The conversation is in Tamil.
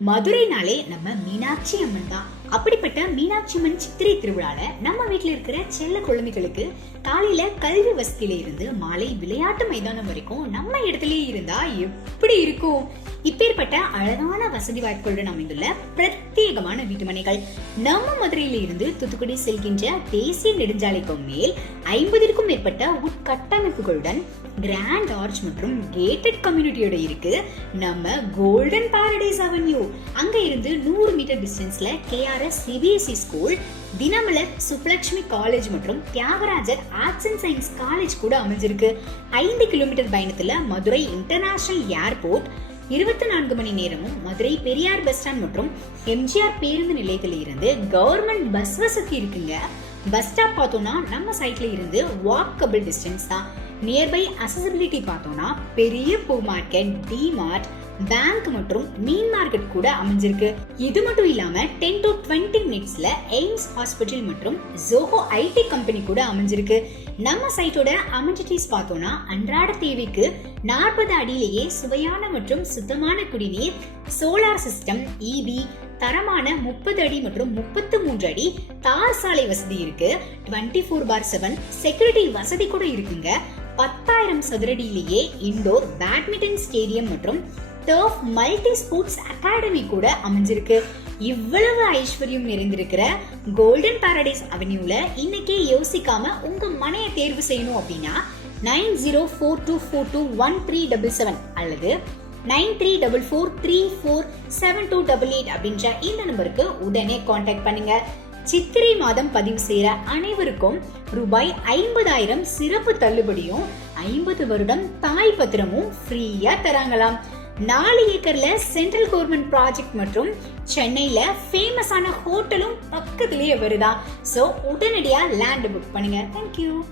மதுரைனாலே நம்ம மீனாட்சி அம்மன் தான். அப்படிப்பட்ட மீனாட்சி அம்மன் சித்திரை திருவிழால நம்ம வீட்டில் இருக்கிற செல்ல குழந்தைகளுக்கு காலையில கல்வி வசதியில இருந்து மாலை விளையாட்டு மைதானம் வரைக்கும் நம்ம இடத்துலயே இருந்தா எப்படி இருக்கும்? இப்பேற்பட்ட அழகான வசதி வாய்ப்புகளுடன் அமைந்துள்ள பிரத்யேகமான வீட்டுமனைகள். நம்ம மதுரையில இருந்து தூத்துக்குடி செல்கின்ற தேசிய நெடுஞ்சாலைக்கு மேல் ஐம்பதிற்கும் மேற்பட்ட உட்கட்டமைப்புகளுடன் கிராண்ட் ஆர்ச் மற்றும் கேட்டட் கம்யூனிட்டியோட இருக்கு. நம்ம கோல்டன் பாரடைஸ் அவென்யூ அங்க இருந்து நூறு மீட்டர் டிஸ்டன்ஸ்ல KRS CBSE school Dinamalar Subbulakshmi college மற்றும் Thiagarajar arts and science college கூட அமைஞ்சிருக்கு. ஐந்து கிலோமீட்டர் பயணத்துல மதுரை இன்டர்நேஷனல் ஏர்போர்ட் இருபத்தி நான்கு மணி நேரமும் மதுரை பெரியார் பஸ் ஸ்டாண்ட் மற்றும் எம்ஜிஆர் பேருந்து நிலையத்தில் இருந்து கவர்மெண்ட் பஸ் வசதி இருக்குங்க. பஸ் ஸ்டாப் பார்த்தோம்னா நம்ம சைட்ல இருந்து வாக்கபிள் டிஸ்டன்ஸ் தான். நியர்பை அசசிபிலிட்டி பார்த்தோம்னா பெரிய பூ மார்க்கெட் டி மார்ட் பேங்க் மற்றும் மீன் மார்க்கெட் கூட அமைஞ்சிருக்கு. இது மட்டும் இல்லாம டென் டு டுவெண்ட்டி மினிட்ஸ்ல எய்ம்ஸ் ஹாஸ்பிட்டல் மற்றும் ஜோஹோ ஐடி கம்பெனி கூட அமைஞ்சிருக்கு. நம்ம சைட்டோட அமெனிட்டிஸ் பார்த்தோம்னா அன்றாட தேவைக்கு நாற்பது அடியிலேயே சுவையான மற்றும் சுத்தமான குடிநீர் சோலார் சிஸ்டம் இபி தரமான முப்பது அடி மற்றும் முப்பத்து மூன்று அடி தார் சாலை வசதி இருக்கு. Twenty four by seven security வசதி கூட இருக்குங்க. பத்தாயிரம் சதுரடியிலேயே இண்டோர் பேட்மிண்டன் ஸ்டேடியம் மற்றும் டர்ஃப் மல்டி ஸ்போர்ட்ஸ் அகாடமி கூட அமைஞ்சிருக்கு. இவ்வளவு ஐஸ்வர்யம் நிறைந்திருக்கிற கோல்டன் பாரடைஸ் அவென்யூல இன்னைக்கே யோசிக்காம உங்க மனையை தேர்வு செய்யணும் அப்படின்னா nine zero four two four two one three double seven அல்லது nine three double four three four seven two double eight அப்படின்ற இந்த நம்பருக்கு உடனே காண்டாக்ட் பண்ணுங்க. சித்திரை மாதம் பதிவு செய்யற அனைவருக்கும் ரூபாய் ஐம்பதாயிரம் சிறப்பு தள்ளுபடியும் ஐம்பது வருடம் தாய் பத்திரமும் ஃப்ரீயா தராங்களாம். நாலு ஏக்கர்ல சென்ட்ரல் கவர்மெண்ட் ப்ராஜெக்ட் மற்றும் சென்னையில ஃபேமஸான ஹோட்டலும் பக்கத்திலேயே வருதா. சோ உடனடியா லேண்ட் புக் பண்ணுங்க. தேங்க்யூ